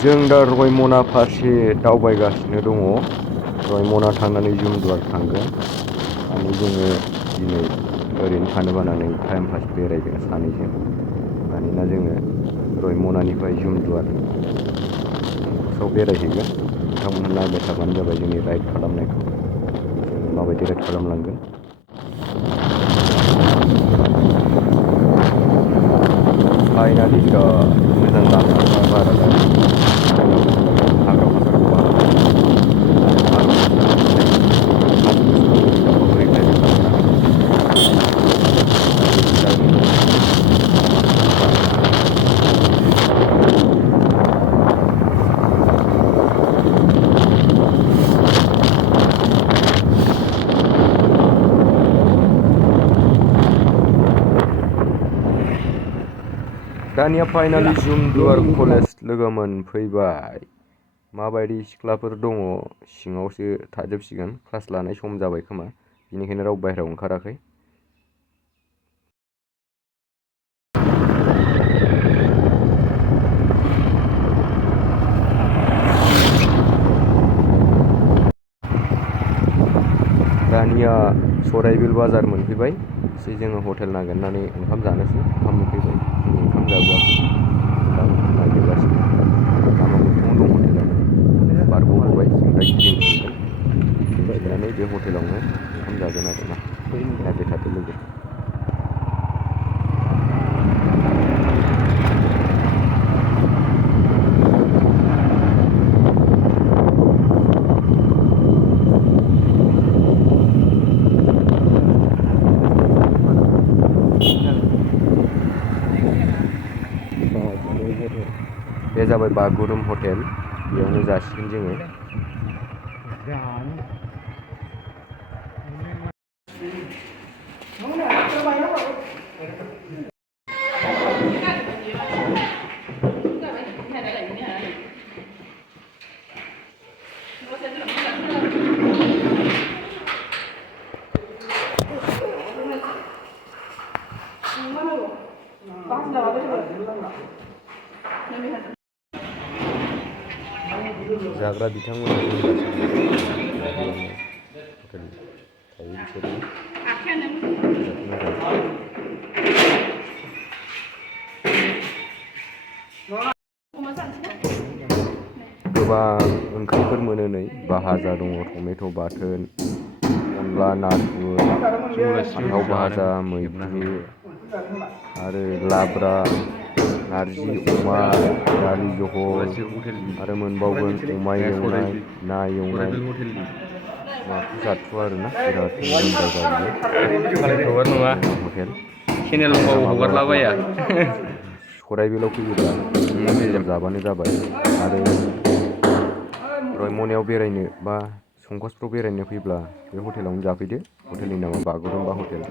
जों दा रायमना फारसे दावबायगासिनो दङ। रायमना थांनानै जुमदुवार थांगोन। माने जोङो दिनै ओरैनो थानो बानानै टाइम पास बेरायगोन सानैजों। मानोना जोङो रायमनानिफ्राय जुमदुवाराव बेरायहैगोन। नोंथांमोनहा नायबाय थाबानो जाबाय जोंनि राइड खालामनायखौ। जोङो माबायदि राइड खालामलांगोन। फाइनालि बिराद मोजां लामा बारा गारि हाग्रा दानिया फाइनालि जुमदुवार कलेज लोगो मोनफैबाय। माबायदि सिख्लाफोर दङ सिङावसो थाजोबसिगोन। क्लास लानाय सम जाबाय खोमा, बेनिखायनो रावबो बाहेरायाव ओंखाराखै। दानिया सराइबिल बाजार मोनफैबाय। एसे जोङो हटेल नागिरनानै ओंखाम जानोसै। ओंखाम मोनफैबाय, जों ओंखाम जाबोआखै, दा नागिरगासिनो। लामा मोखाङाव दं हटेलानो, बारग'बोबाय। जों दा गिदिंफिनगोन। गिदिंफिननानै बे हटेलावनो ओंखाम जागोन आरोना। नायबाय थादो लोगो। बे जाबाय बागुरुम हटेल, बेयावनो जासिगोन जोङो। जाग्रा बिथांमोना जों जासिगोन। बारियावनो हटेल थायो बिसोरबो। बिराद मोजां। गोबां ओंख्रिफोर मोनो नै। भाजा दङ, टमेट' बाथोन, अनला नाथुर, फान्थाव भाजा, मैद्रु आरो लाब्रा, नारजि अमा, दालि जहल आरो मोनबावगोन अमा एवनाय, ना एवनाय। माखौ जाथ्र' आरोना, बिराद मोजां जायगा बियो। हटेल चेनेल दंबावो हगारलाबाया। सराइबिलाव फैयोब्ला हटेलाव जाबानो जाबाय। आरो रायमनायाव बेरायनो बा संकसफ्राव बेरायनो फैब्ला बे हटेलावनो जाफैदो। हटेलनि नामा बागुरुम्बा हटेल।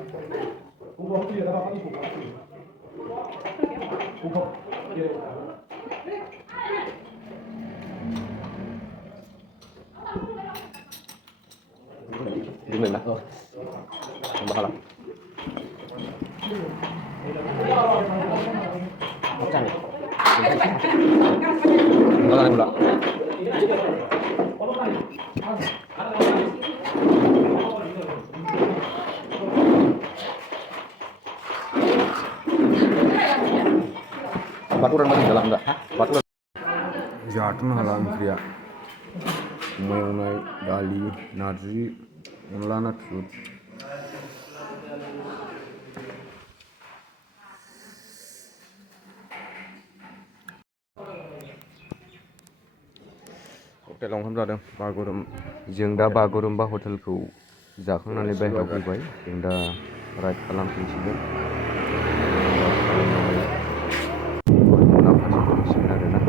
जाथ'नो हाला ओंख्रिया। अमा एवनाय, दालि, नारजि, अनला नाथुर। हटेलाव ओंखाम जादों जों दा बागुरुम्बा हटेलखौ जाखांनानै बायहेरायाव फैबाय। जों दा राइड खालामफिनसिगोन। रायमना फारसे थांसिगोन आरोना।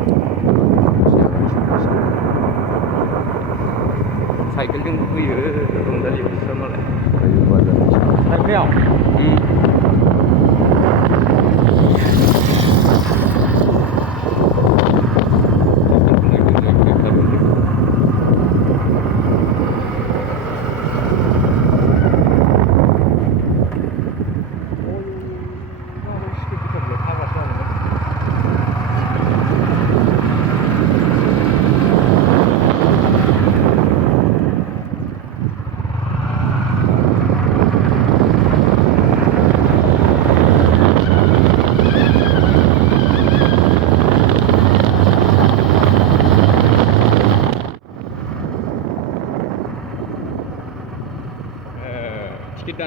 साइकेलजोंबो फैयो रंजालिफोरा मालाय। साइकेलाव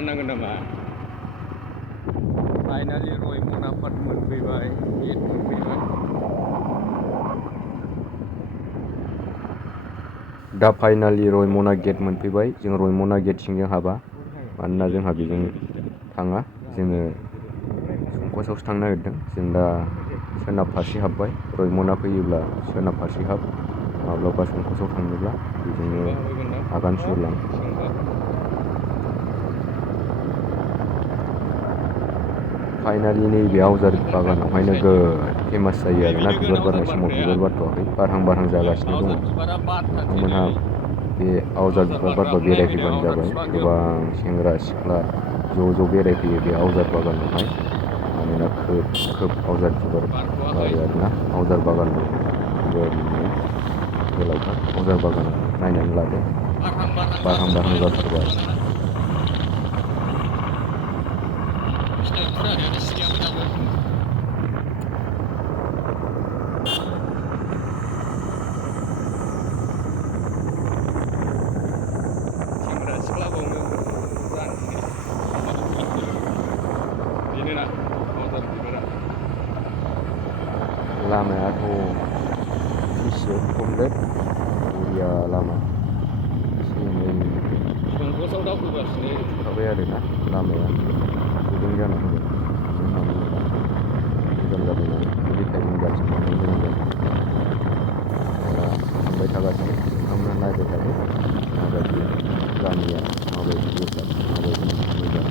दाननांगोन नामा? फाइनालि रायमना पार्क मोनफैबाय, गेट मोनफैबाय। दा फाइनालि रायमना गेट मोनफैबाय। जों रायमना गेट सिंजों हाबा, मानोना जोंहा बेजों थाङा। जोङो संकसआवसो थांनो नागिरदों। जों दा सोनाब फारसे हाबबाय। रायमना फैयोब्ला सोनाब फारसे हाब, माब्लाबा संकसआव थांनोब्ला बेजोंनो आगान सुरलां। फाइनालि नैबे आवजार बागानावहाय नोगोद फेमास जायो आरोना। बिबार बारनाय समाव बिबार बारथ'वाखै, बारहां जागासिनो दङ। नोंथांमोनहा बे आवजार बिबार बारबा बेरायफैबानो जाबाय। गोबां सेंग्रा सिख्ला ज' बेरायफैयो बे आवजार बागानावहाय। मानोना खोब आवजार बिबार बारो आरोना। आवजार बागान दङ बेबायदिनो गोलावथार आवजार बागाना। नायनानै लादो, बारहां जाथारबाय। सेंग्रा सिख्ला बावनो जानोसै बेनोना आवजार बिबारा। लामायाथ' गिसिब कमप्लिट बरिया लामा। एसे एनै संकसआव दावखोगासिनो नुखाबाय आरोना। लामाया गुदुं जाना होबाय, मानो होनना बुङोब्ला दैबाना जादों नालाय। जुदि टाइमिं थांनो गोनां जादों। दा थांबाय थागासिनो, नोंथांमोना नायबाय थादो माबायदि गामिया, माबायदि डेभेलप, माबायदि मोजां।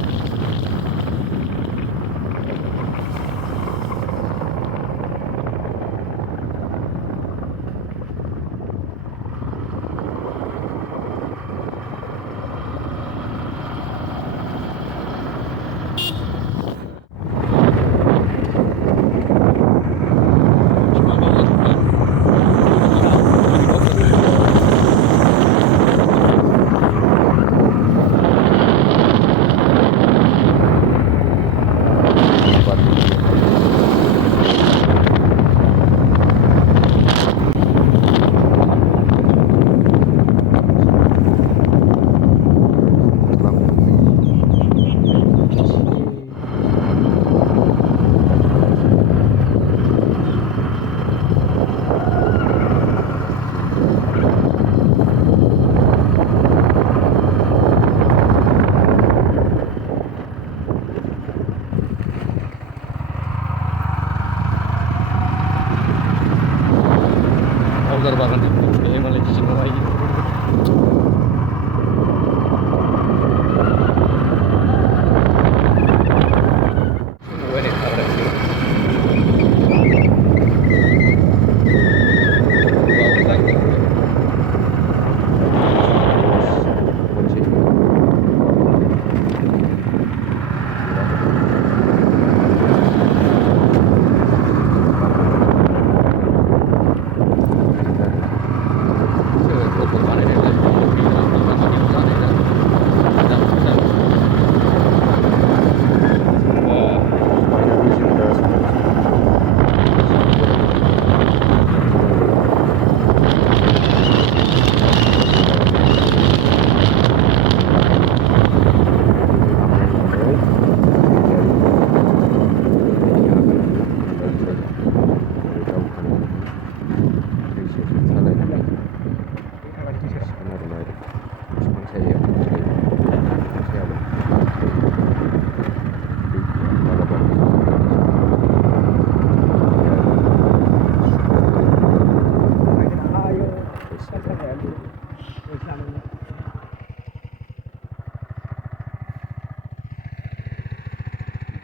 आवजार बागान बेहाय मालाय सिङावहाय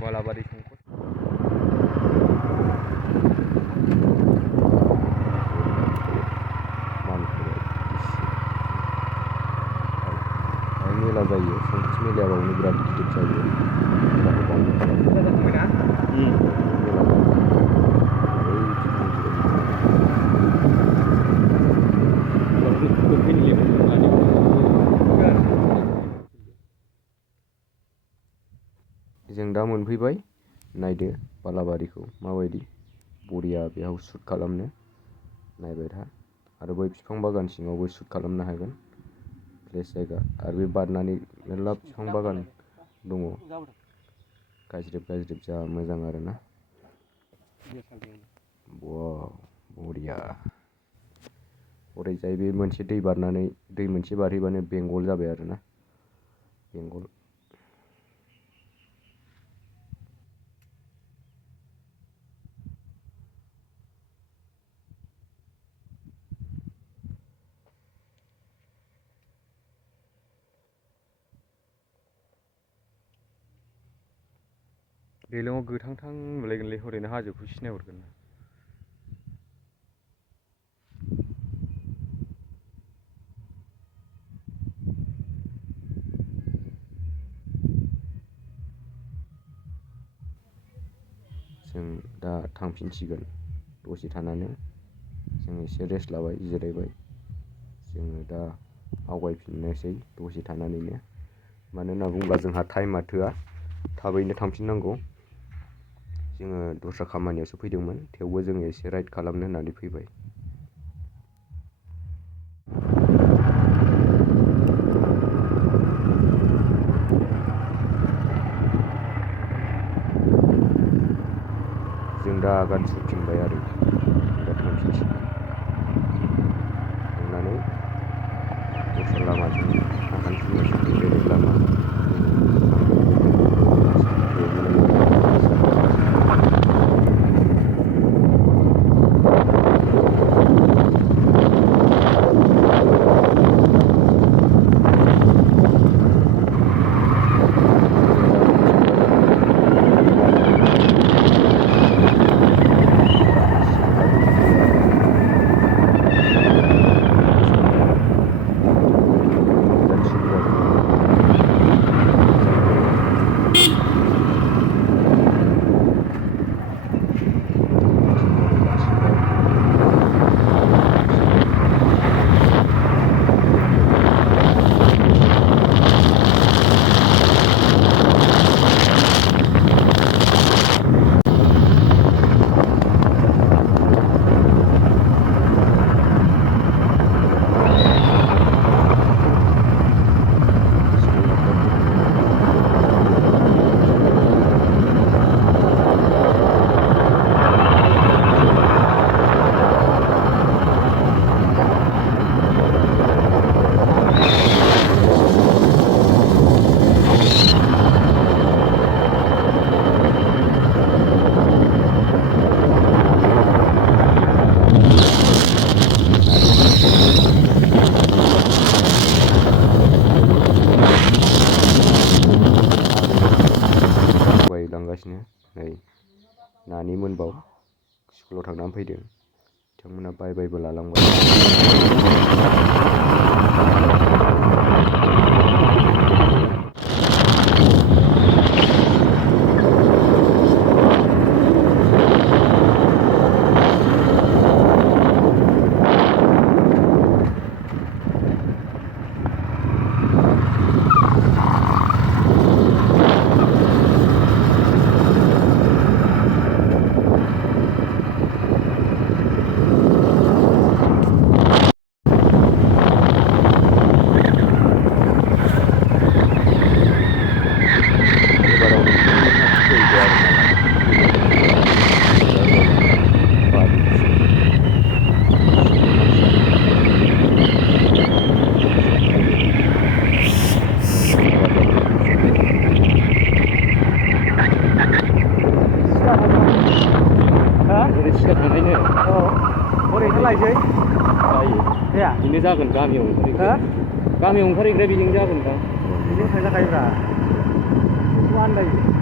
बालाबारि संकस मेला जायो। संकस मेलाया बावनो बिराद गिदिर जायो। जों दा मोनफैबाय। नायदो बालाबारिखौ माबायदि बरिया, बेयाव सुट खालामनो नायबाय था। आरो बै बिफां बागान सिङावबो सुट खालामनो हागोन। प्लेस जायगा। आरो बे बारनानै मेरला बिफां बागान दङ गाज्रिब जा मोजां आरोना। वाव बरिया। ओरैजाय बे मोनसे दै बारनानै दै मोनसे बारहैबानो बेंगल जाबाय आरोना, बेंगल। दैलाङाव गोथांथां नुलायगोनलै हरैनो हाजोखौ सिनायहरगोन। जों दा थांफिनसिगोन दसे थानानै। जों एसे रेस्ट लाबाय, जिरायबाय। जोङो दा आवगायफिननोसै दसे थानानैनो। मानो होनना बुङोब्ला जोंहा टाइमा थोआ, थाबैनो थांफिननांगौ। जोङो दस्रा खामानियावसो फैदोंमोन, थेवबो जोङो एसे राइड खालामनो होननानै फैबाय। जों दा आगान सुरफिनबाय आरो दा थांफिनसिगोन। थांनानै दस्रा लामाजों आगान सुरनोसै, बेलेग लामा। नै नानि मोनबाव स्कुलाव थांनानै फैदों, बिथांमोना बायबो लालांबाय। बिदिनो जागोन गामियाव ओंखारहैग्राया। गामियाव ओंखारहैग्राया बिदिनो जागोन दा। बिदिनो थांजाखायोब्रा। बेखौ आन्दायो।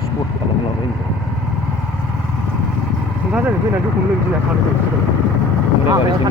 स्पट खालामलाबायनो नोंथाङा जों फैनानै दुखु लोंफिना थांदों मोनाबारिसिम